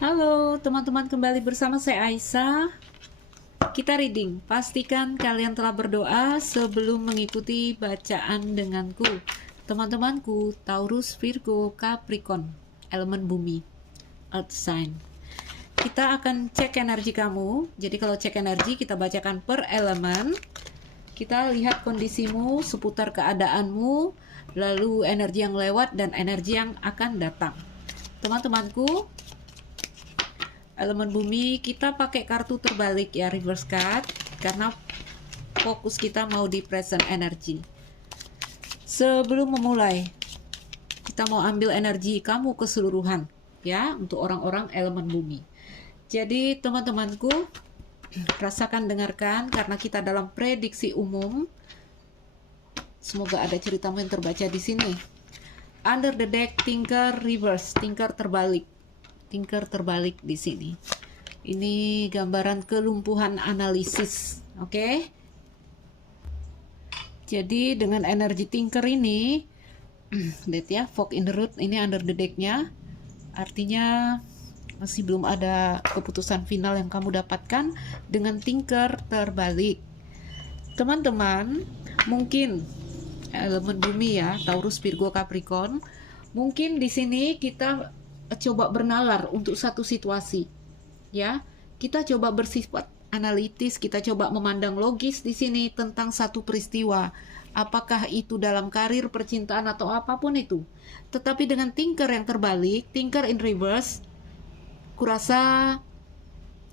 Halo teman-teman, kembali bersama saya Aisyah. Kita reading. Pastikan kalian telah berdoa sebelum mengikuti bacaan denganku. Teman-temanku, Taurus, Virgo, Capricorn, elemen bumi, earth sign. Kita akan cek energi kamu. Jadi kalau cek energi kita bacakan per elemen. Kita lihat kondisimu seputar keadaanmu, lalu energi yang lewat dan energi yang akan datang. Teman-temanku, elemen bumi, kita pakai kartu terbalik ya, reverse card, karena fokus kita mau di present energy. Sebelum memulai, kita mau ambil energi kamu keseluruhan ya, untuk orang-orang elemen bumi. Jadi teman-temanku, rasakan, dengarkan, karena kita dalam prediksi umum. Semoga ada ceritamu yang terbaca di sini. Under the deck, Thinker reverse, Thinker terbalik. Thinker terbalik di sini. Ini gambaran kelumpuhan analisis, oke? Jadi dengan energi Thinker ini, lihat ya, fog in the root ini under the deck-nya, artinya masih belum ada keputusan final yang kamu dapatkan dengan Thinker terbalik. Teman-teman, mungkin elemen bumi ya, Taurus, Virgo, Capricorn, mungkin di sini kita coba bernalar untuk satu situasi ya, kita coba bersifat analitis, kita coba memandang logis di sini tentang satu peristiwa, apakah itu dalam karir, percintaan atau apapun itu. Tetapi dengan Thinker yang terbalik, Thinker in reverse, kurasa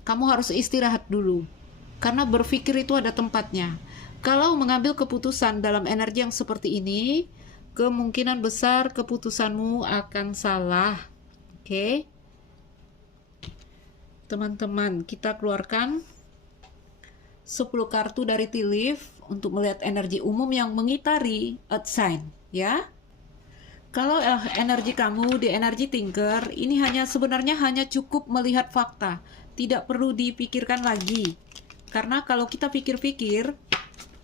kamu harus istirahat dulu, karena berpikir itu ada tempatnya. Kalau mengambil keputusan dalam energi yang seperti ini, kemungkinan besar keputusanmu akan salah. Oke, teman-teman, kita keluarkan 10 kartu dari tea leaf untuk melihat energi umum yang mengitari earth sign ya. Kalau energi kamu di energi Thinker, ini sebenarnya hanya cukup melihat fakta, tidak perlu dipikirkan lagi. Karena kalau kita pikir-pikir,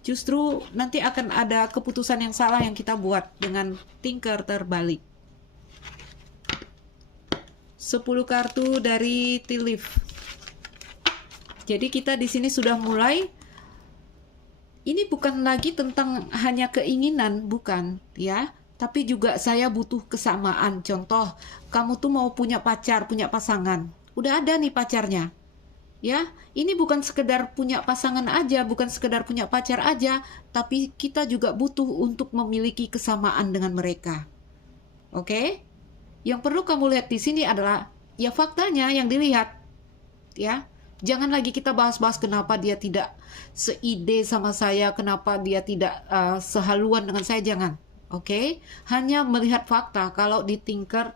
justru nanti akan ada keputusan yang salah yang kita buat dengan Thinker terbalik. 10 kartu dari tea leaf. Jadi kita di sini sudah mulai. Ini bukan lagi tentang hanya keinginan, bukan ya, tapi juga saya butuh kesamaan. Contoh, kamu tuh mau punya pacar, punya pasangan. Udah ada nih pacarnya. Ya, ini bukan sekedar punya pasangan aja, bukan sekedar punya pacar aja, tapi kita juga butuh untuk memiliki kesamaan dengan mereka. Oke? Yang perlu kamu lihat di sini adalah ya faktanya yang dilihat. Ya. Jangan lagi kita bahas-bahas kenapa dia tidak seide sama saya, kenapa dia tidak sehaluan dengan saya, jangan. Oke? Hanya melihat fakta. Kalau di Thinker,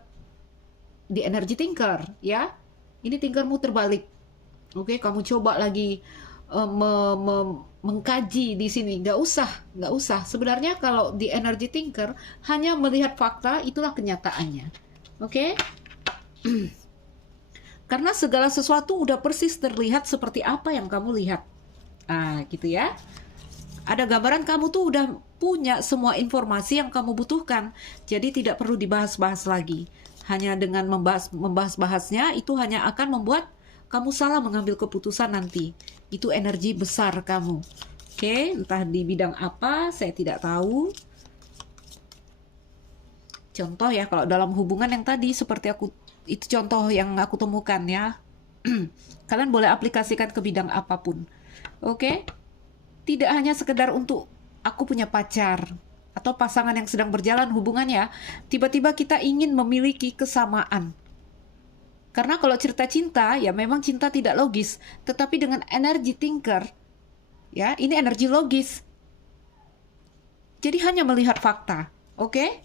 di energi Thinker, ya. Ini Thinkermu terbalik. Oke, kamu coba lagi mengkaji di sini. Nggak usah. Sebenarnya kalau di energi Thinker hanya melihat fakta, itulah kenyataannya. Oke? Karena segala sesuatu udah persis terlihat seperti apa yang kamu lihat. Gitu ya. Ada gambaran kamu tuh udah punya semua informasi yang kamu butuhkan. Jadi tidak perlu dibahas-bahas lagi. Hanya dengan membahas-bahasnya itu hanya akan membuat kamu salah mengambil keputusan nanti. Itu energi besar kamu. Oke, entah di bidang apa, saya tidak tahu. Contoh ya, kalau dalam hubungan yang tadi seperti itu contoh yang aku temukan ya. Kalian boleh aplikasikan ke bidang apapun. Oke? Tidak hanya sekedar untuk aku punya pacar atau pasangan yang sedang berjalan hubungannya, tiba-tiba kita ingin memiliki kesamaan. Karena kalau cerita cinta, ya memang cinta tidak logis, tetapi dengan energi Thinker, ya, ini energi logis. Jadi hanya melihat fakta. Oke?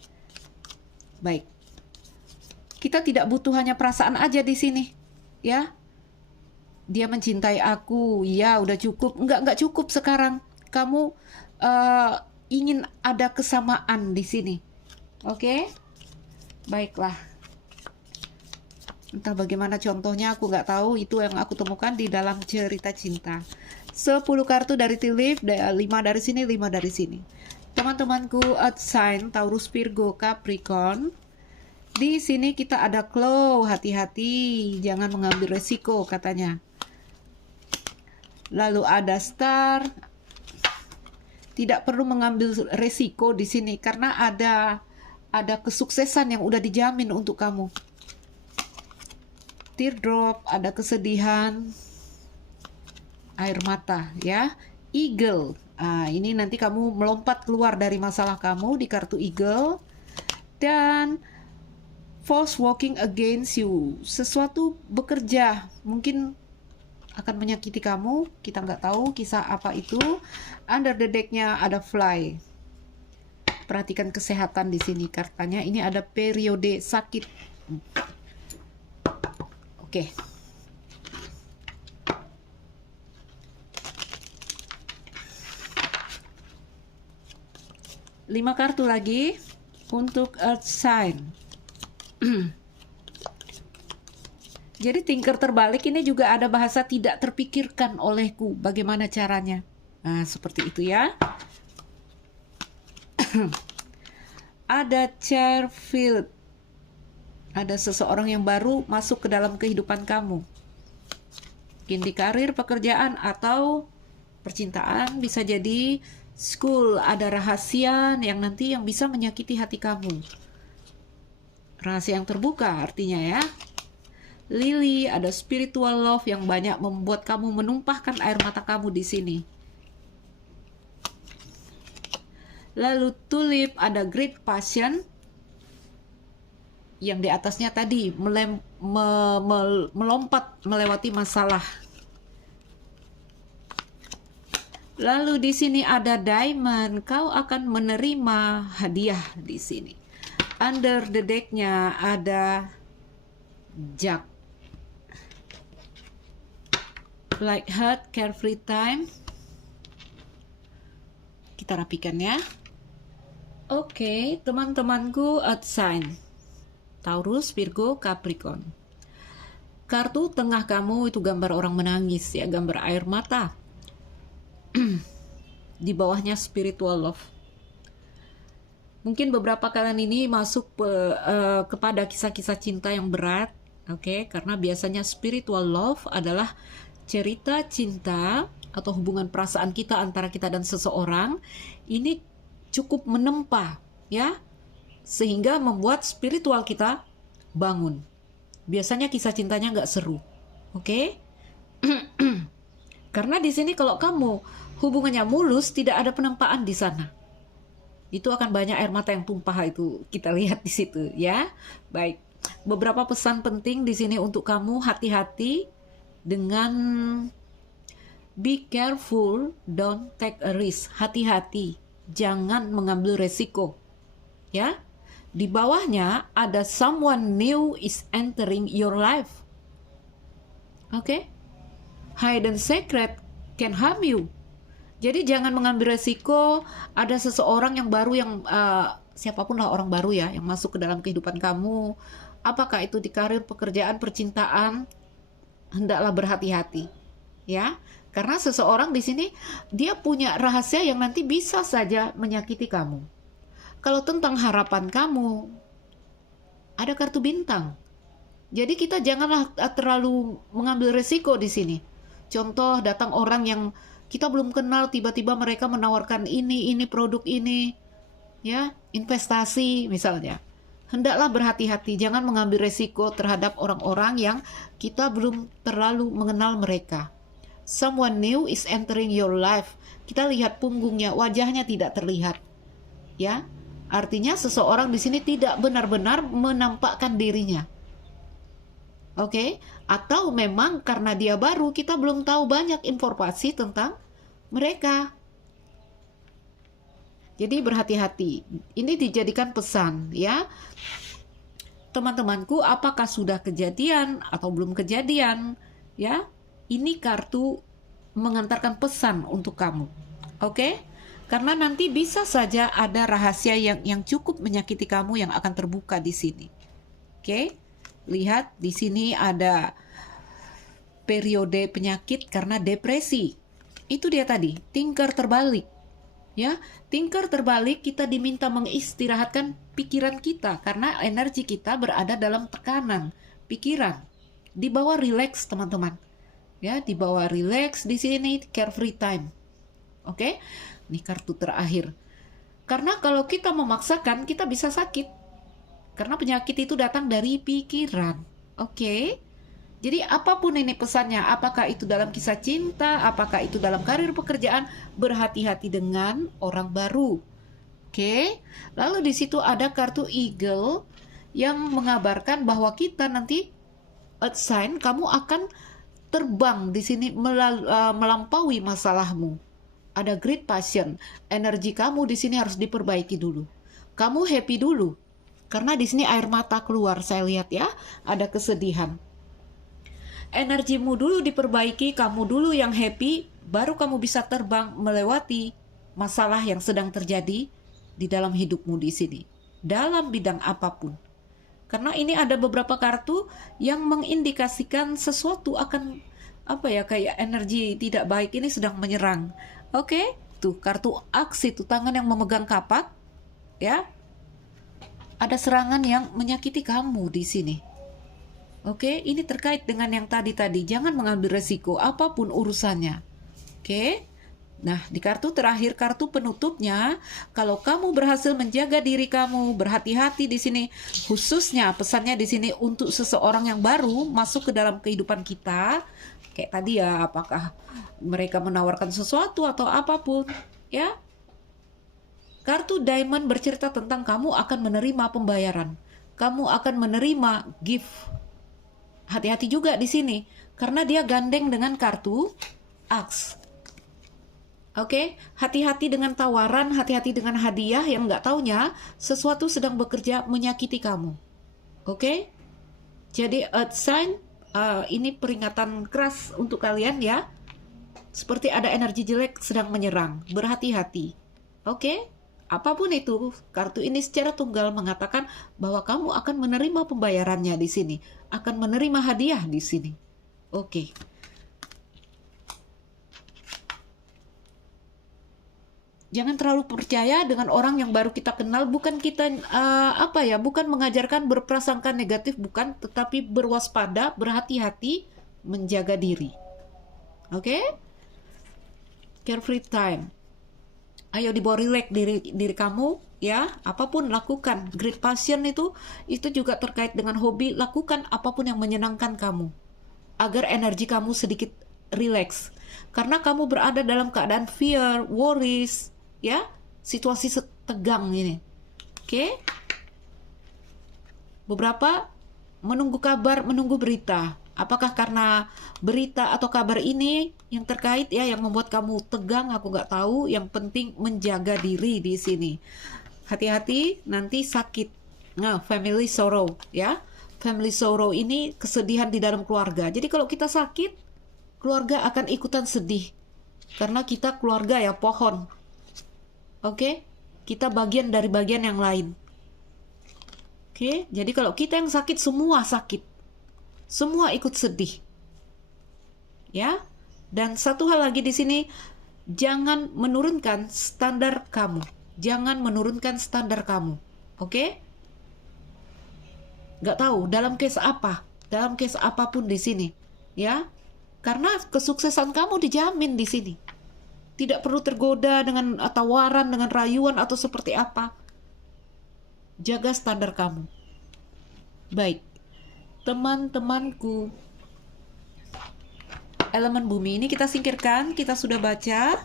Baik. Kita tidak butuh hanya perasaan aja di sini, ya. Dia mencintai aku, ya udah cukup. Enggak cukup sekarang. Kamu ingin ada kesamaan di sini, oke? Baiklah. Entah bagaimana contohnya, aku nggak tahu. Itu yang aku temukan di dalam cerita cinta. 10 kartu dari tea leaf, 5 dari sini, 5 dari sini. Teman-temanku earth sign, Taurus, Virgo, Capricorn. Di sini kita ada claw, hati-hati, jangan mengambil resiko katanya. Lalu ada star, tidak perlu mengambil resiko di sini karena ada kesuksesan yang udah dijamin untuk kamu. Teardrop, ada kesedihan, air mata ya. Eagle, ini nanti kamu melompat keluar dari masalah kamu di kartu eagle. Dan force walking against you, sesuatu bekerja mungkin akan menyakiti kamu, kita nggak tahu kisah apa itu. Under the deck-nya ada fly, perhatikan kesehatan di sini kartanya. Ini ada periode sakit. Oke. Lima kartu lagi untuk earth sign. Jadi tinker terbalik ini juga ada bahasa tidak terpikirkan olehku. Bagaimana caranya? Nah, seperti itu ya. Ada Chairfield. Ada seseorang yang baru masuk ke dalam kehidupan kamu. Mungkin di karir, pekerjaan, atau percintaan. Bisa jadi school. Ada rahasia yang nanti yang bisa menyakiti hati kamu. Rahasia yang terbuka artinya ya. Lily, ada spiritual love yang banyak membuat kamu menumpahkan air mata kamu di sini. Lalu tulip, ada great passion yang di atasnya tadi melompat melewati masalah. Lalu di sini ada diamond, kau akan menerima hadiah di sini. Under the deck-nya ada Jack. Like heart, carefree time. Kita rapikan ya. Oke, teman-temanku earth sign. Taurus, Virgo, Capricorn. Kartu tengah kamu itu gambar orang menangis ya, gambar air mata. Di bawahnya spiritual love. Mungkin beberapa kalian ini masuk kepada kisah-kisah cinta yang berat. Oke, karena biasanya spiritual love adalah cerita cinta atau hubungan perasaan kita antara kita dan seseorang. Ini cukup menempa ya, sehingga membuat spiritual kita bangun. Biasanya kisah cintanya nggak seru. Oke? Karena di sini kalau kamu hubungannya mulus, tidak ada penempaan di sana. Itu akan banyak air mata yang tumpah, itu kita lihat di situ ya. Baik. Beberapa pesan penting di sini untuk kamu, hati-hati dengan be careful, don't take a risk. Hati-hati, jangan mengambil resiko. Ya. Di bawahnya ada someone new is entering your life. Oke? Hidden secret can harm you. Jadi jangan mengambil resiko. Ada seseorang yang baru yang siapapun lah orang baru ya yang masuk ke dalam kehidupan kamu. Apakah itu di karir, pekerjaan, percintaan, hendaklah berhati-hati, ya. Karena seseorang di sini dia punya rahasia yang nanti bisa saja menyakiti kamu. Kalau tentang harapan kamu, ada kartu bintang. Jadi kita janganlah terlalu mengambil resiko di sini. Contoh, datang orang yang kita belum kenal, tiba-tiba mereka menawarkan ini produk ini, ya, investasi misalnya. Hendaklah berhati-hati, jangan mengambil resiko terhadap orang-orang yang kita belum terlalu mengenal mereka. Someone new is entering your life. Kita lihat punggungnya, wajahnya tidak terlihat. Ya, artinya seseorang di sini tidak benar-benar menampakkan dirinya. Oke, atau memang karena dia baru, kita belum tahu banyak informasi tentang mereka. Jadi berhati-hati. Ini dijadikan pesan ya. Teman-temanku, apakah sudah kejadian atau belum kejadian? Ya, ini kartu mengantarkan pesan untuk kamu. Oke? Karena nanti bisa saja ada rahasia yang cukup menyakiti kamu yang akan terbuka di sini. Oke? Lihat di sini ada periode penyakit karena depresi. Itu dia tadi, tinker terbalik. Ya, Tinker terbalik, kita diminta mengistirahatkan pikiran kita karena energi kita berada dalam tekanan pikiran. Di bawah relax, teman-teman. Ya, di bawah relax di sini carefree time. Oke? Ini kartu terakhir. Karena kalau kita memaksakan, kita bisa sakit. Karena penyakit itu datang dari pikiran. Oke? Jadi apapun ini pesannya, apakah itu dalam kisah cinta, apakah itu dalam karir pekerjaan, berhati-hati dengan orang baru. Oke. Lalu di situ ada kartu Eagle yang mengabarkan bahwa kita nanti earth sign, kamu akan terbang di sini melampaui masalahmu. Ada great passion. Energi kamu di sini harus diperbaiki dulu. Kamu happy dulu. Karena di sini air mata keluar, saya lihat ya, ada kesedihan. Energimu dulu diperbaiki, kamu dulu yang happy, baru kamu bisa terbang melewati masalah yang sedang terjadi di dalam hidupmu di sini. Dalam bidang apapun. Karena ini ada beberapa kartu yang mengindikasikan sesuatu akan kayak energi tidak baik ini sedang menyerang. Oke, tuh kartu aksi, tuh tangan yang memegang kapak, ya. Ada serangan yang menyakiti kamu di sini. Oke, ini terkait dengan yang tadi-tadi. Jangan mengambil resiko apapun urusannya. Oke. Nah, di kartu terakhir, kartu penutupnya, kalau kamu berhasil menjaga diri kamu, berhati-hati di sini, khususnya pesannya di sini untuk seseorang yang baru masuk ke dalam kehidupan kita, kayak tadi ya, apakah mereka menawarkan sesuatu atau apapun, ya. Kartu Diamond bercerita tentang kamu akan menerima pembayaran. Kamu akan menerima gift. Hati-hati juga di sini karena dia gandeng dengan kartu Axe. Oke, hati-hati dengan tawaran, hati-hati dengan hadiah yang nggak taunya sesuatu sedang bekerja menyakiti kamu. Oke, jadi Earth Sign, ini peringatan keras untuk kalian ya. Seperti ada energi jelek sedang menyerang, berhati-hati. Oke, apapun itu, kartu ini secara tunggal mengatakan bahwa kamu akan menerima pembayarannya di sini, akan menerima hadiah di sini. Oke. Jangan terlalu percaya dengan orang yang baru kita kenal. Bukan kita bukan mengajarkan berprasangka negatif, bukan, tetapi berwaspada, berhati-hati, menjaga diri. Oke? Carefree time. Ayo dibawa relax diri kamu ya, apapun lakukan. Great passion itu juga terkait dengan hobi. Lakukan apapun yang menyenangkan kamu agar energi kamu sedikit relax. Karena kamu berada dalam keadaan fear, worries, ya, situasi tegang ini. Oke? Beberapa menunggu kabar, menunggu berita. Apakah karena berita atau kabar ini yang terkait ya yang membuat kamu tegang, aku nggak tahu. Yang penting menjaga diri di sini. Hati-hati nanti sakit. Nah, family sorrow ya. Family sorrow ini kesedihan di dalam keluarga. Jadi kalau kita sakit, keluarga akan ikutan sedih. Karena kita keluarga ya, pohon. Oke? Kita bagian dari bagian yang lain. Oke? Jadi kalau kita yang sakit, semua sakit. Semua ikut sedih. Ya? Dan satu hal lagi di sini, jangan menurunkan standar kamu. Jangan menurunkan standar kamu. Oke? Gak tahu dalam case apa, dalam case apapun di sini, ya? Karena kesuksesan kamu dijamin di sini. Tidak perlu tergoda dengan tawaran, dengan rayuan atau seperti apa. Jaga standar kamu. Baik. Teman-temanku, elemen bumi ini kita singkirkan, kita sudah baca.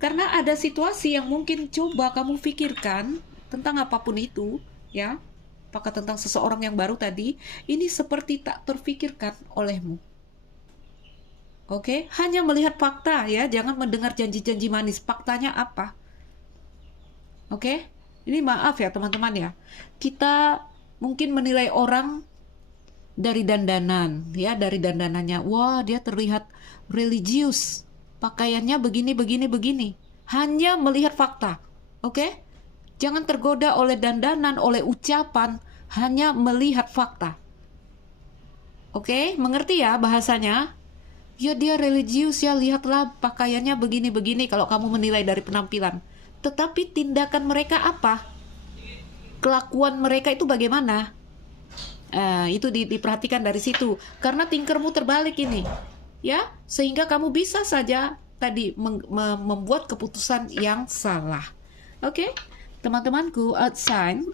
Karena ada situasi yang mungkin coba kamu pikirkan tentang apapun itu, ya. Apakah tentang seseorang yang baru tadi, ini seperti tak terfikirkan olehmu. Oke, hanya melihat fakta ya, jangan mendengar janji-janji manis. Faktanya apa? Oke? Ini maaf ya teman-teman ya. Kita mungkin menilai orang dari dandanan, ya, dari dandanannya. Wah, dia terlihat religius. Pakaiannya begini, begini, begini. Hanya melihat fakta. Oke? Jangan tergoda oleh dandanan, oleh ucapan. Hanya melihat fakta. Oke? Mengerti ya bahasanya? Ya dia religius ya, lihatlah pakaiannya begini-begini kalau kamu menilai dari penampilan. Tetapi tindakan mereka apa? Kelakuan mereka itu bagaimana? Itu diperhatikan dari situ. Karena tinkermu terbalik ini. Ya, sehingga kamu bisa saja tadi membuat keputusan yang salah. Oke, teman-temanku, sign,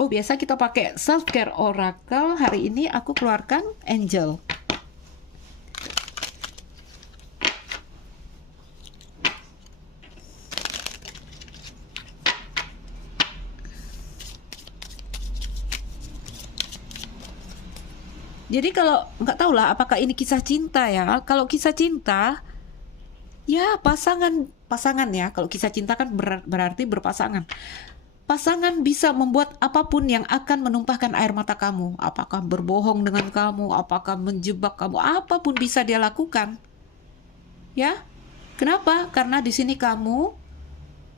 biasa kita pakai self care oracle. Hari ini aku keluarkan angel. Jadi kalau nggak tahu lah apakah ini kisah cinta ya. Kalau kisah cinta, ya pasangan ya. Kalau kisah cinta kan berarti berpasangan. Pasangan bisa membuat apapun yang akan menumpahkan air mata kamu. Apakah berbohong dengan kamu, apakah menjebak kamu, apapun bisa dia lakukan. Ya, kenapa? Karena di sini kamu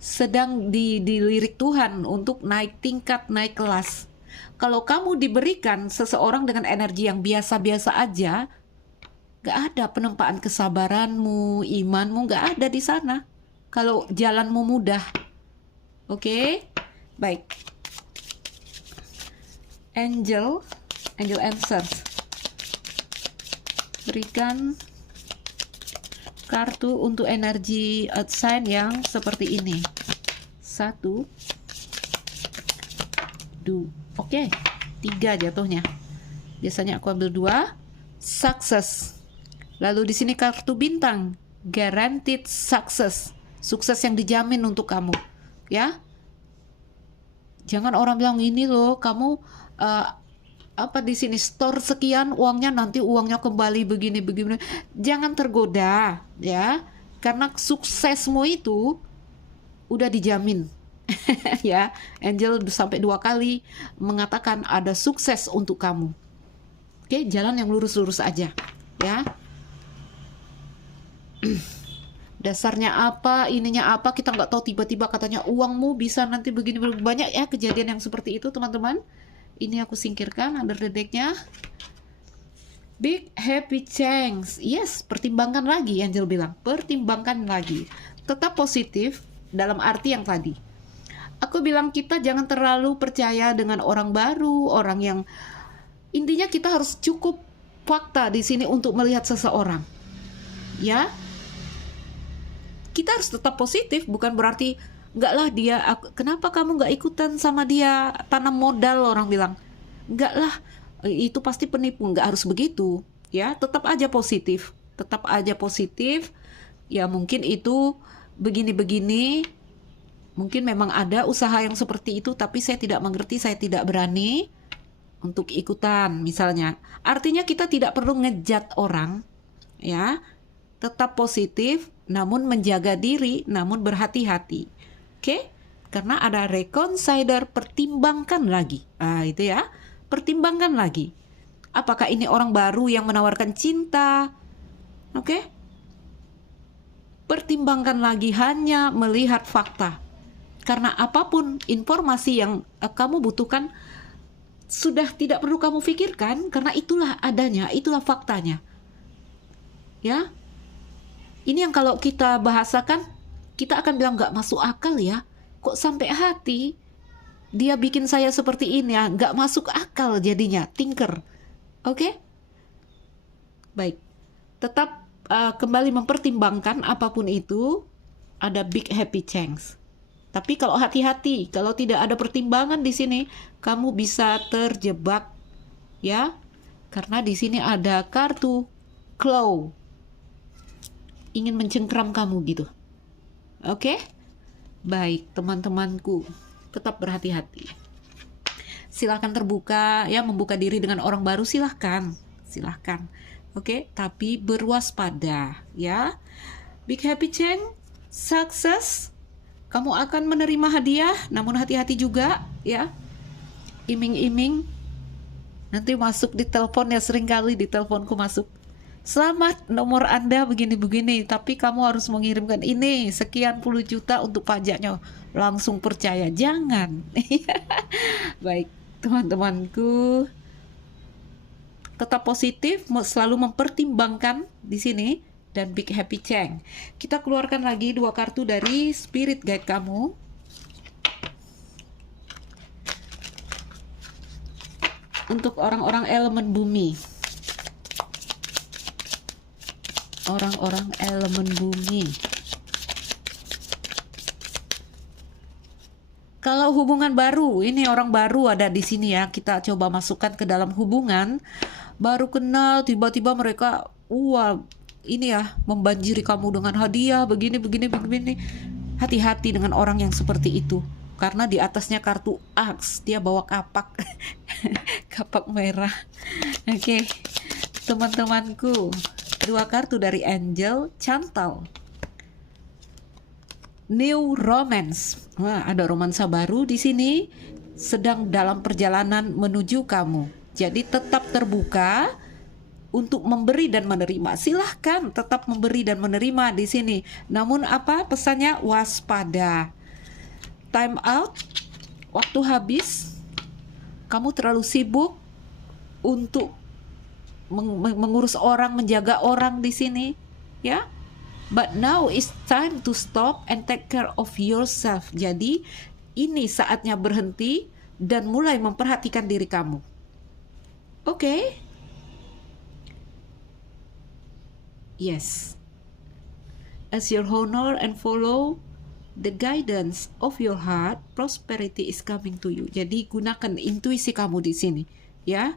sedang dilirik Tuhan untuk naik tingkat, naik kelas. Kalau kamu diberikan seseorang dengan energi yang biasa-biasa aja, gak ada penempaan kesabaranmu, imanmu, gak ada di sana. Kalau jalanmu mudah. Oke? Baik. Angel answers. Berikan kartu untuk energi earth sign yang seperti ini. 1, 2. Oke, 3 jatuhnya. Biasanya aku ambil 2. Success. Lalu di sini kartu bintang, guaranteed success. Sukses yang dijamin untuk kamu, ya. Jangan orang bilang ini loh, kamu di sini store sekian uangnya, nanti uangnya kembali begini. Jangan tergoda, ya. Karena suksesmu itu udah dijamin. Ya, angel sampai 2 kali mengatakan ada sukses untuk kamu. Oke, jalan yang lurus-lurus aja, ya. Dasarnya apa, ininya apa, kita nggak tahu, tiba-tiba katanya uangmu bisa nanti begini. Banyak ya kejadian yang seperti itu, teman-teman. Ini aku singkirkan under the deck-nya. Big happy chance. Yes, pertimbangkan lagi, angel bilang. Pertimbangkan lagi. Tetap positif dalam arti yang tadi. Aku bilang kita jangan terlalu percaya dengan orang baru, orang yang intinya kita harus cukup fakta di sini untuk melihat seseorang. Ya, kita harus tetap positif, bukan berarti enggak lah dia, kenapa kamu nggak ikutan sama dia tanam modal, orang bilang. Enggak lah, itu pasti penipu, nggak harus begitu. Ya, tetap aja positif, Ya mungkin itu begini-begini. Mungkin memang ada usaha yang seperti itu, tapi saya tidak mengerti, saya tidak berani untuk ikutan misalnya. Artinya kita tidak perlu ngejat orang, ya. Tetap positif, namun menjaga diri, namun berhati-hati. Oke? Karena ada reconsider, pertimbangkan lagi. Itu ya. Pertimbangkan lagi. Apakah ini orang baru yang menawarkan cinta? Oke? Pertimbangkan lagi, hanya melihat fakta. Karena apapun informasi yang kamu butuhkan sudah tidak perlu kamu pikirkan, karena itulah adanya, itulah faktanya. Ya, ini yang kalau kita bahasakan, kita akan bilang nggak masuk akal ya. Kok sampai hati dia bikin saya seperti ini ya, nggak masuk akal jadinya, tinker. Oke? Baik, tetap kembali mempertimbangkan apapun itu, ada big happy chance. Tapi kalau hati-hati, kalau tidak ada pertimbangan di sini, kamu bisa terjebak, ya. Karena di sini ada kartu claw, ingin mencengkram kamu gitu. Oke? Baik, teman-temanku, tetap berhati-hati. Silahkan terbuka, ya, membuka diri dengan orang baru, silahkan. Oke? Tapi berwaspada, ya. Big happy chance, success. Kamu akan menerima hadiah, namun hati-hati juga, ya. Iming-iming. Nanti masuk di telepon, ya, seringkali di teleponku masuk. Selamat, nomor Anda begini-begini, tapi kamu harus mengirimkan ini sekian puluh juta untuk pajaknya. Langsung percaya, jangan. Baik, teman-temanku. tetap positif, selalu mempertimbangkan di sini, dan Big Happy Cheng. Kita keluarkan lagi 2 kartu dari Spirit Guide kamu. Untuk orang-orang elemen bumi. Orang-orang elemen bumi. Kalau hubungan baru, ini orang baru ada di sini ya. Kita coba masukkan ke dalam hubungan. Baru kenal, tiba-tiba mereka, wah, ini ya, membanjiri kamu dengan hadiah, begini. Hati-hati dengan orang yang seperti itu. Karena di atasnya kartu Axe, dia bawa kapak. Kapak merah. Oke, teman-temanku. 2 kartu dari Angel, Chantal. New Romance. Wah, ada romansa baru di sini sedang dalam perjalanan menuju kamu. Jadi tetap terbuka untuk memberi dan menerima. Silahkan tetap memberi dan menerima di sini. Namun apa pesannya? Waspada. Time out. Waktu habis. Kamu terlalu sibuk untuk mengurus orang, menjaga orang di sini, ya. But now it's time to stop and take care of yourself. Jadi ini saatnya berhenti dan mulai memperhatikan diri kamu. Oke? Yes. As your honor and follow the guidance of your heart, prosperity is coming to you. Jadi gunakan intuisi kamu di sini, ya.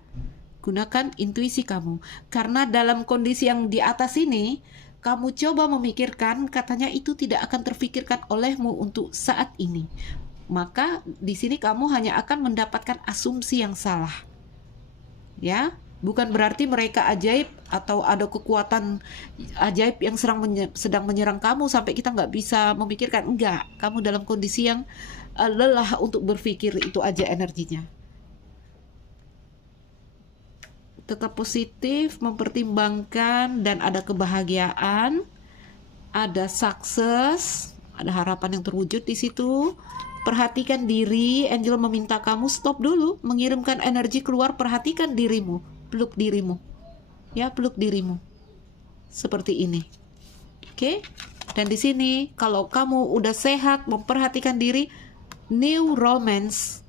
Gunakan intuisi kamu. Karena dalam kondisi yang di atas ini, kamu coba memikirkan, katanya itu tidak akan terfikirkan olehmu untuk saat ini. Maka di sini kamu hanya akan mendapatkan asumsi yang salah. Ya, bukan berarti mereka ajaib atau ada kekuatan ajaib yang sedang menyerang kamu sampai kita nggak bisa memikirkan. Enggak, kamu dalam kondisi yang lelah untuk berpikir, itu aja energinya. Tetap positif, mempertimbangkan, dan ada kebahagiaan, ada sukses, ada harapan yang terwujud di situ. Perhatikan diri. Angel meminta kamu stop dulu, mengirimkan energi keluar. Perhatikan dirimu, peluk dirimu, ya, peluk dirimu seperti ini. Oke? Dan di sini kalau kamu udah sehat, memperhatikan diri, new romance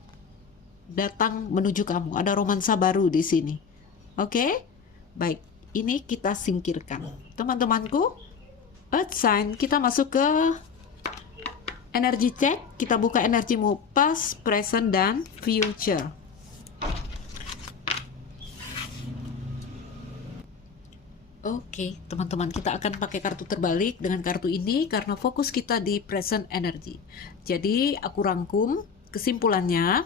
datang menuju kamu. Ada romansa baru di sini. Oke, baik, ini kita singkirkan. Teman-temanku, Earth Sign, kita masuk ke energi check. Kita buka energimu past, present, dan future. Oke, teman-teman, kita akan pakai kartu terbalik dengan kartu ini karena fokus kita di present energy. Jadi, aku rangkum kesimpulannya.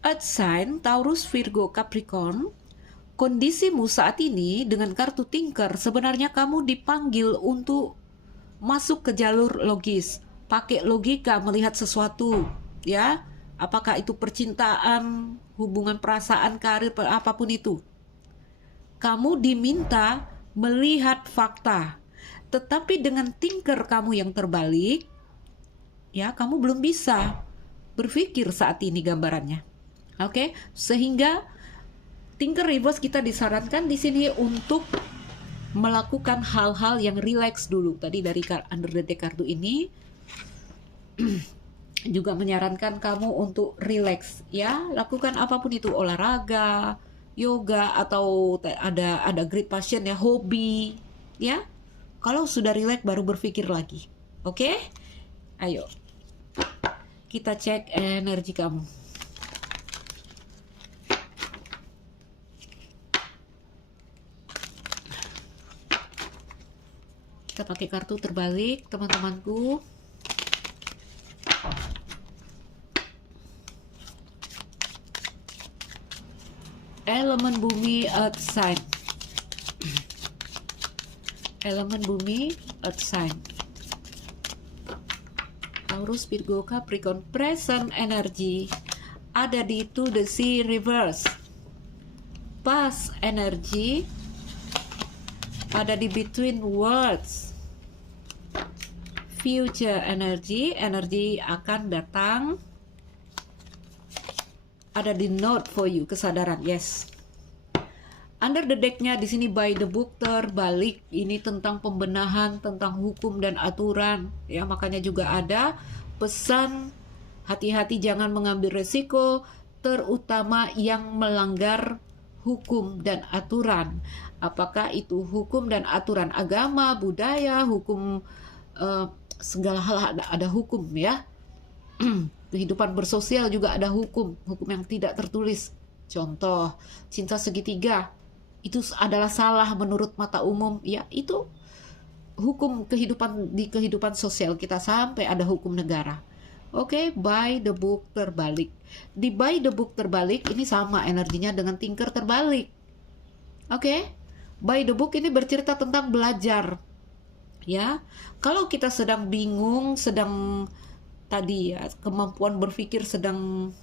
Earth Sign, Taurus, Virgo, Capricorn. Kondisimu saat ini dengan kartu Tinker, sebenarnya kamu dipanggil untuk masuk ke jalur logis, pakai logika melihat sesuatu, ya. Apakah itu percintaan, hubungan perasaan, karir, apapun itu. Kamu diminta melihat fakta. Tetapi dengan Tinker kamu yang terbalik, ya, kamu belum bisa berpikir saat ini gambarannya. Oke, sehingga Tinker Reverse kita disarankan di sini untuk melakukan hal-hal yang relax dulu. Tadi dari Under the Deck kartu ini juga menyarankan kamu untuk relax, ya. Lakukan apapun itu, olahraga, yoga, atau ada great passion ya, hobi, ya. Kalau sudah relax baru berpikir lagi. Oke? Ayo. Kita cek energi kamu. Kita pakai kartu terbalik, teman-temanku. Elemen bumi, Earth Sign. Elemen bumi, Earth Sign. Taurus, Virgo, Capricorn. Present energy ada di To the Sea Reverse. Past energy ada di Between Worlds. Future energy akan datang ada di Note for You, kesadaran. Yes. Under the deck-nya di sini by the book terbalik. Ini tentang pembenahan, tentang hukum dan aturan. Ya, makanya juga ada pesan hati-hati jangan mengambil resiko, terutama yang melanggar hukum dan aturan. Apakah itu hukum dan aturan agama, budaya, hukum segala hal ada hukum ya. Kehidupan bersosial juga ada hukum yang tidak tertulis. Contoh, cinta segitiga itu adalah salah menurut mata umum, ya itu hukum di kehidupan sosial kita sampai ada hukum negara. Oke, by the book terbalik. Di by the book terbalik ini sama energinya dengan Tinker terbalik. Oke, by the book ini bercerita tentang belajar. Ya, kalau kita sedang bingung, sedang tadi ya kemampuan berpikir sedang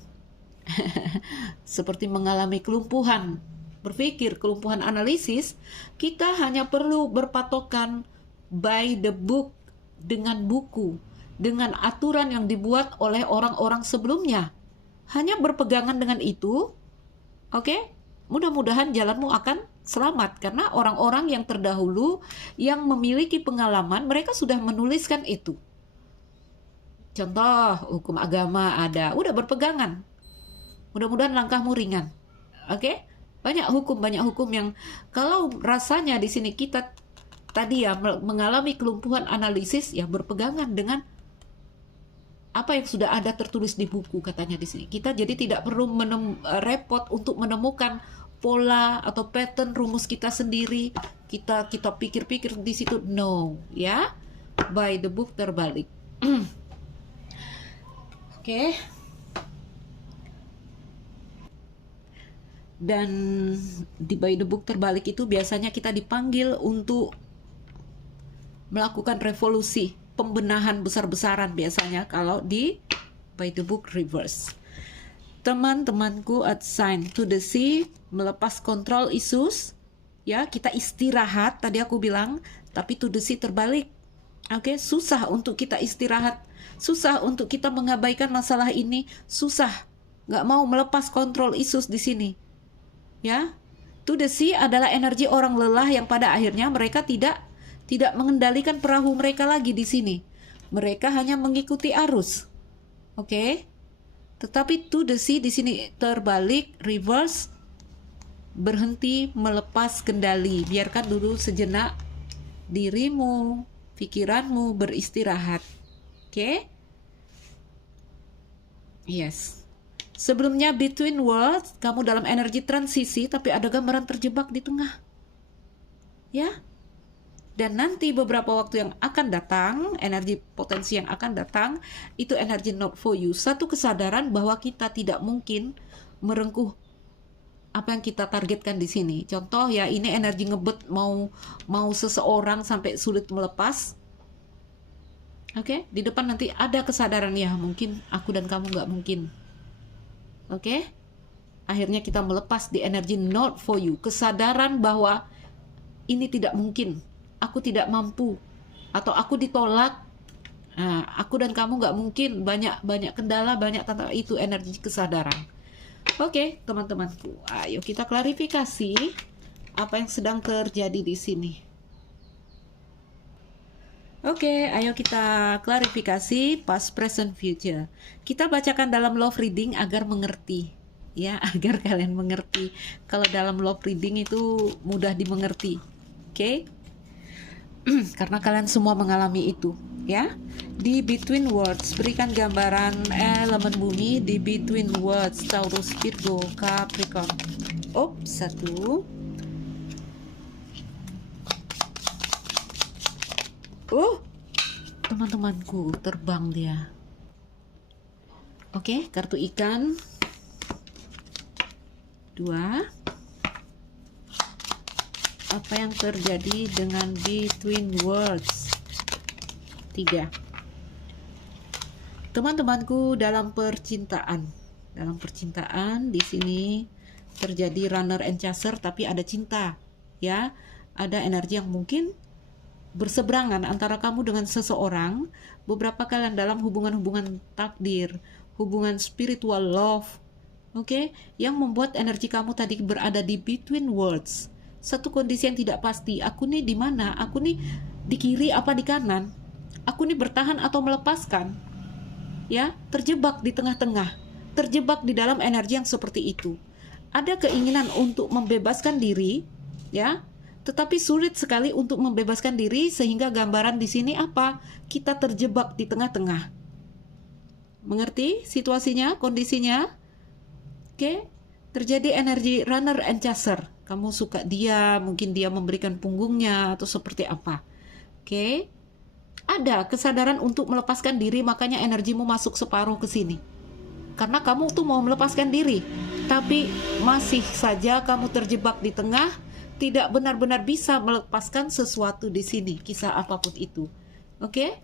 seperti mengalami kelumpuhan berpikir, kelumpuhan analisis, kita hanya perlu berpatokan by the book, dengan buku, dengan aturan yang dibuat oleh orang-orang sebelumnya. Hanya berpegangan dengan itu, oke? Mudah-mudahan jalanmu akan selamat, karena orang-orang yang terdahulu yang memiliki pengalaman, mereka sudah menuliskan itu. Contoh, hukum agama ada, udah berpegangan. Mudah-mudahan langkahmu ringan. Oke? Banyak hukum yang kalau rasanya di sini kita tadi ya mengalami kelumpuhan analisis, ya berpegangan dengan apa yang sudah ada tertulis di buku katanya di sini. Kita jadi tidak perlu repot untuk menemukan pola atau pattern rumus kita sendiri. Kita pikir-pikir di situ, no, ya. By the book terbalik. Oke. Dan di by the book terbalik itu biasanya kita dipanggil untuk melakukan revolusi, pembenahan besar-besaran biasanya kalau di by the book reverse. Teman-temanku at sign to the sea, melepas kontrol issues, ya kita istirahat tadi aku bilang, tapi to the sea terbalik. Oke, susah untuk kita istirahat, susah untuk kita mengabaikan masalah ini, susah, nggak mau melepas kontrol issues di sini. Ya, to the sea adalah energi orang lelah yang pada akhirnya mereka tidak mengendalikan perahu mereka lagi di sini. Mereka hanya mengikuti arus. Oke. Tetapi to the sea di sini terbalik, reverse, berhenti melepas kendali. Biarkan dulu sejenak dirimu, pikiranmu beristirahat. Oke? Yes. Sebelumnya between worlds, kamu dalam energi transisi, tapi ada gambaran terjebak di tengah. Ya. Dan nanti beberapa waktu yang akan datang, energi potensi yang akan datang, itu energi not for you. Satu kesadaran bahwa kita tidak mungkin merengkuh apa yang kita targetkan di sini. Contoh ya, ini energi ngebet mau seseorang sampai sulit melepas. Oke, di depan nanti ada kesadaran ya, mungkin aku dan kamu nggak mungkin. Oke, akhirnya kita melepas di energi not for you. Kesadaran bahwa ini tidak mungkin, aku tidak mampu, atau aku ditolak. Nah, aku dan kamu nggak mungkin, banyak kendala, banyak tantangan, itu energi kesadaran. Oke, teman-temanku, ayo kita klarifikasi apa yang sedang terjadi di sini. Oke, ayo kita klarifikasi past, present, future. Kita bacakan dalam love reading agar mengerti, ya, agar kalian mengerti. Kalau dalam love reading itu mudah dimengerti, oke? Karena kalian semua mengalami itu, ya. Di between words, berikan gambaran elemen bumi di between words, Taurus, Virgo, Capricorn. Satu. Teman-temanku terbang dia. Oke, kartu ikan. 2. Apa yang terjadi dengan between words? 3. Teman-temanku dalam percintaan. Dalam percintaan di sini terjadi runner and chaser, tapi ada cinta, ya. Ada energi yang mungkin berseberangan antara kamu dengan seseorang. Beberapa kalian dalam hubungan-hubungan takdir, hubungan spiritual love, Oke, yang membuat energi kamu tadi berada di between worlds. Satu kondisi yang tidak pasti. Aku nih di mana? Aku nih di kiri apa di kanan? Aku nih bertahan atau melepaskan? Ya, terjebak di tengah-tengah. Terjebak di dalam energi yang seperti itu. Ada keinginan untuk membebaskan diri, ya, tetapi sulit sekali untuk membebaskan diri sehingga gambaran di sini apa? Kita terjebak di tengah-tengah. Mengerti situasinya, kondisinya? Oke, terjadi energi runner and chaser. Kamu suka dia, mungkin dia memberikan punggungnya atau seperti apa. Oke, ada kesadaran untuk melepaskan diri, makanya energimu masuk separuh ke sini. Karena kamu tuh mau melepaskan diri, tapi masih saja kamu terjebak di tengah, tidak benar-benar bisa melepaskan sesuatu di sini, kisah apapun itu. Oke?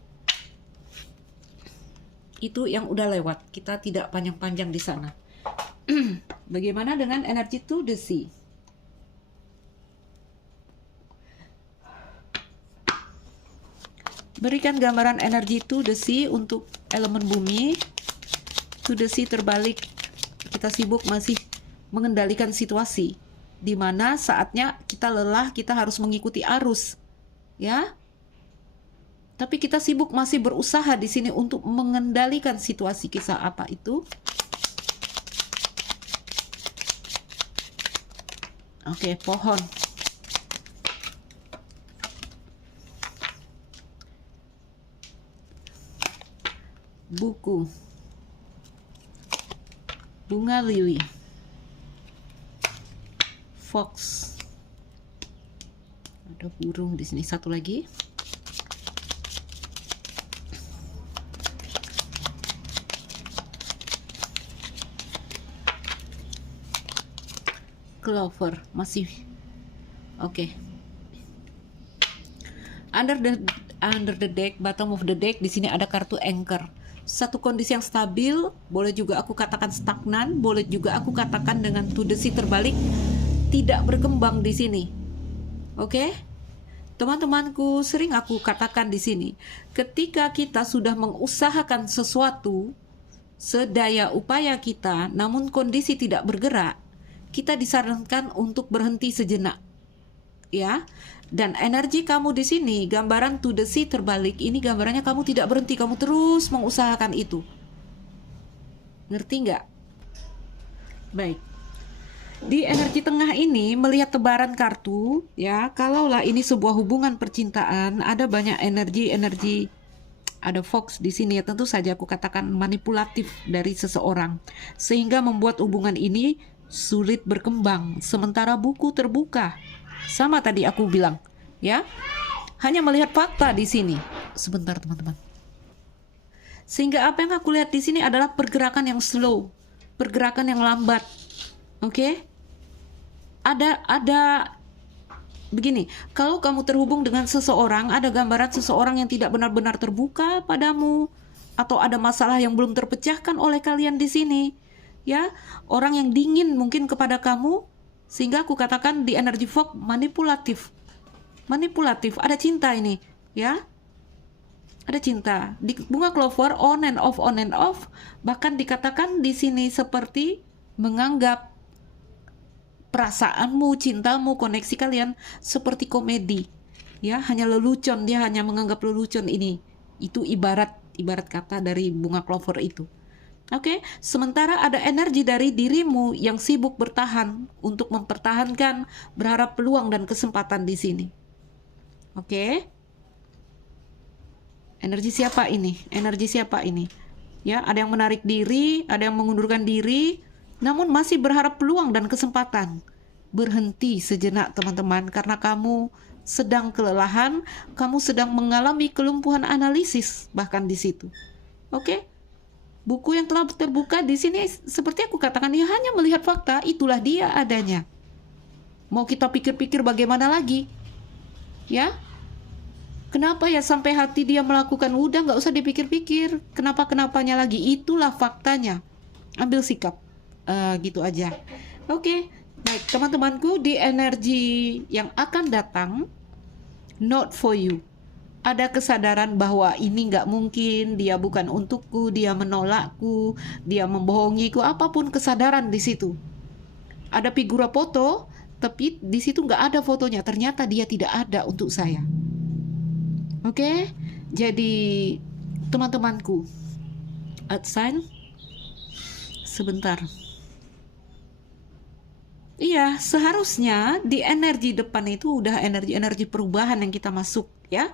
Itu yang udah lewat, kita tidak panjang-panjang di sana. Bagaimana dengan energi to the sea? Berikan gambaran energi to the sea untuk elemen bumi. To the sea terbalik, kita sibuk masih mengendalikan situasi, di mana saatnya kita lelah, kita harus mengikuti arus, ya. Tapi kita sibuk masih berusaha di sini untuk mengendalikan situasi, kisah apa itu? Oke, pohon. Buku. Bunga lili. Fox. Ada burung di sini, satu lagi. Clover, masih oke. Under the deck, bottom of the deck, di sini ada kartu anchor. Satu kondisi yang stabil, boleh juga aku katakan stagnan, boleh juga aku katakan dengan to the sea terbalik, tidak berkembang di sini. Oke? Teman-temanku, sering aku katakan di sini, ketika kita sudah mengusahakan sesuatu sedaya upaya kita, namun kondisi tidak bergerak, kita disarankan untuk berhenti sejenak, ya. Dan energi kamu di sini, gambaran to the sea terbalik, ini gambarannya kamu tidak berhenti, kamu terus mengusahakan itu. Ngerti nggak? Baik. Di energi tengah ini, melihat tebaran kartu, ya, kalaulah ini sebuah hubungan percintaan, ada banyak energi, ada fox di sini, ya, tentu saja aku katakan manipulatif dari seseorang, sehingga membuat hubungan ini sulit berkembang, sementara buku terbuka. Sama tadi aku bilang, ya, hanya melihat fakta di sini. Sebentar teman-teman. Sehingga apa yang aku lihat di sini adalah pergerakan yang slow, pergerakan yang lambat. Oke? Ada begini, kalau kamu terhubung dengan seseorang, ada gambaran seseorang yang tidak benar-benar terbuka padamu, atau ada masalah yang belum terpecahkan oleh kalian di sini. Ya, orang yang dingin mungkin kepada kamu, sehingga aku katakan di energi fog manipulatif. Manipulatif, ada cinta ini, ya. Ada cinta. Di bunga clover on and off, bahkan dikatakan di sini seperti menganggap perasaanmu, cintamu, koneksi kalian seperti komedi. Ya, hanya lelucon, dia hanya menganggap lelucon ini. Itu ibarat kata dari bunga clover itu. Oke, sementara ada energi dari dirimu yang sibuk bertahan untuk mempertahankan, berharap peluang dan kesempatan di sini. Oke. Energi siapa ini? Energi siapa ini? Ya, ada yang menarik diri, ada yang mengundurkan diri, namun masih berharap peluang dan kesempatan. Berhenti sejenak teman-teman, karena kamu sedang kelelahan, kamu sedang mengalami kelumpuhan analisis bahkan di situ. Oke? Buku yang telah terbuka di sini seperti aku katakan, dia hanya melihat fakta, itulah dia adanya. Mau kita pikir-pikir bagaimana lagi? Ya? Kenapa ya sampai hati dia melakukan, udah nggak usah dipikir-pikir. Kenapa-kenapanya lagi, itulah faktanya. Ambil sikap. Gitu aja. Oke. Baik, teman-temanku, di energi yang akan datang, not for you. Ada kesadaran bahwa ini nggak mungkin, dia bukan untukku, dia menolakku, dia membohongiku, apapun kesadaran di situ. Ada figura foto, tapi di situ nggak ada fotonya. Ternyata dia tidak ada untuk saya. Oke, jadi teman-temanku, earth sign, sebentar. Iya, seharusnya di energi depan itu udah energi-energi perubahan yang kita masuk ya.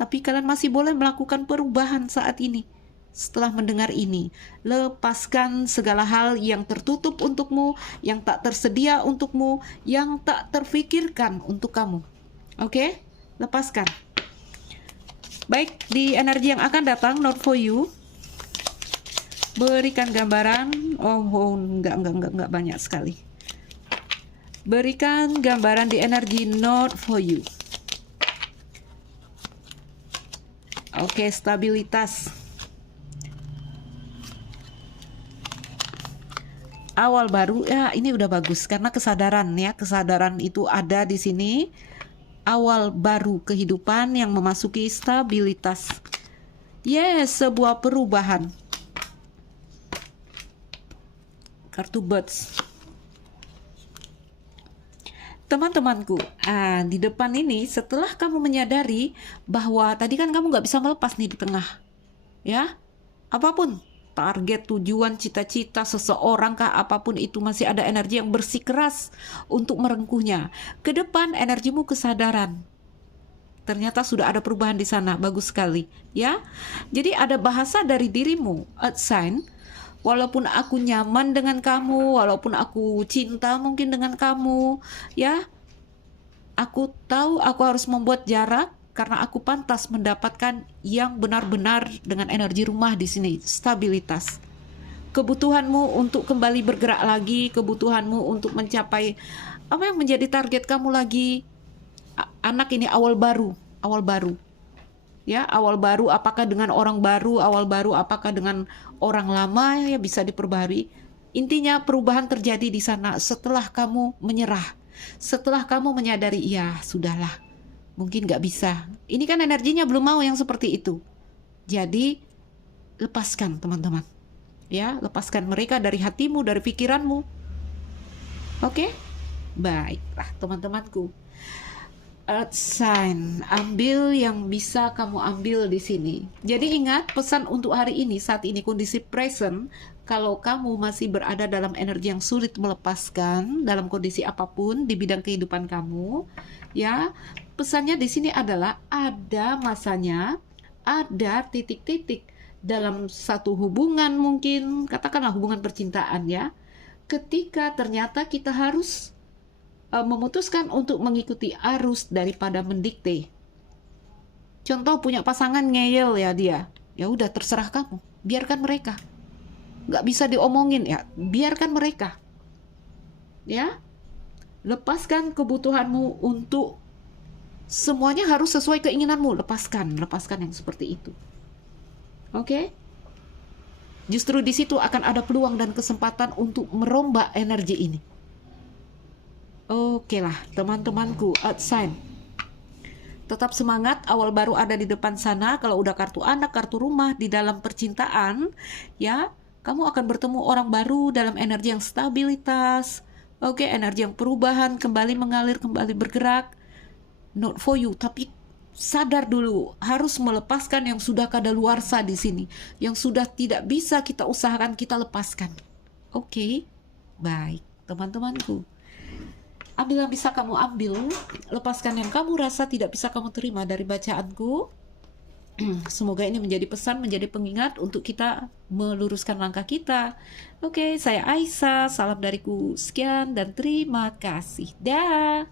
Tapi kalian masih boleh melakukan perubahan saat ini. Setelah mendengar ini, lepaskan segala hal yang tertutup untukmu, yang tak tersedia untukmu, yang tak terfikirkan untuk kamu. Oke? Lepaskan. Baik, di energi yang akan datang, not for you. Berikan gambaran. Oh, enggak banyak sekali. Berikan gambaran di energi not for you. Oke, stabilitas. Awal baru ya, ini udah bagus karena kesadaran ya, kesadaran itu ada di sini. Awal baru kehidupan yang memasuki stabilitas. Yes, sebuah perubahan. Kartu birds. Teman-temanku, di depan ini setelah kamu menyadari bahwa tadi kan kamu nggak bisa melepas nih di tengah, ya, apapun target, tujuan, cita-cita seseorang kah, apapun itu masih ada energi yang bersikeras untuk merengkuhnya. Ke depan energimu kesadaran. Ternyata sudah ada perubahan di sana, bagus sekali, ya. Jadi ada bahasa dari dirimu, earth sign. Walaupun aku nyaman dengan kamu, walaupun aku cinta mungkin dengan kamu, ya, aku tahu aku harus membuat jarak karena aku pantas mendapatkan yang benar-benar dengan energi rumah di sini, stabilitas. Kebutuhanmu untuk kembali bergerak lagi, kebutuhanmu untuk mencapai apa yang menjadi target kamu lagi. Anak ini awal baru. Ya, awal baru apakah dengan orang baru, awal baru apakah dengan orang lama ya bisa diperbaharui. Intinya perubahan terjadi di sana setelah kamu menyerah. Setelah kamu menyadari, ya sudahlah, mungkin gak bisa. Ini kan energinya belum mau yang seperti itu. Jadi lepaskan teman-teman. Ya, lepaskan mereka dari hatimu, dari pikiranmu. Oke? Baiklah teman-temanku. Earth sign, ambil yang bisa kamu ambil di sini. Jadi ingat pesan untuk hari ini, saat ini kondisi present, kalau kamu masih berada dalam energi yang sulit melepaskan dalam kondisi apapun di bidang kehidupan kamu, ya, pesannya di sini adalah ada masanya, ada titik-titik dalam satu hubungan, mungkin katakanlah hubungan percintaan ya, ketika ternyata kita harus memutuskan untuk mengikuti arus daripada mendikte. Contoh punya pasangan ngeyel ya dia, ya udah terserah kamu, biarkan mereka. Nggak bisa diomongin ya, biarkan mereka. Ya, lepaskan kebutuhanmu untuk semuanya harus sesuai keinginanmu, lepaskan yang seperti itu. Oke? Justru di situ akan ada peluang dan kesempatan untuk merombak energi ini. Oke lah teman-temanku, earth sign, tetap semangat, awal baru ada di depan sana. Kalau udah kartu anak, kartu rumah di dalam percintaan, ya, kamu akan bertemu orang baru dalam energi yang stabilitas. Oke, energi yang perubahan, kembali mengalir, kembali bergerak. Not for you, tapi sadar dulu, harus melepaskan yang sudah kadaluarsa di sini, yang sudah tidak bisa kita usahakan, kita lepaskan. Oke, baik teman-temanku. Ambil yang bisa kamu ambil, lepaskan yang kamu rasa tidak bisa kamu terima dari bacaanku. Semoga ini menjadi pesan, menjadi pengingat untuk kita meluruskan langkah kita. Oke, saya Aisyah, salam dariku sekian dan terima kasih. Dah.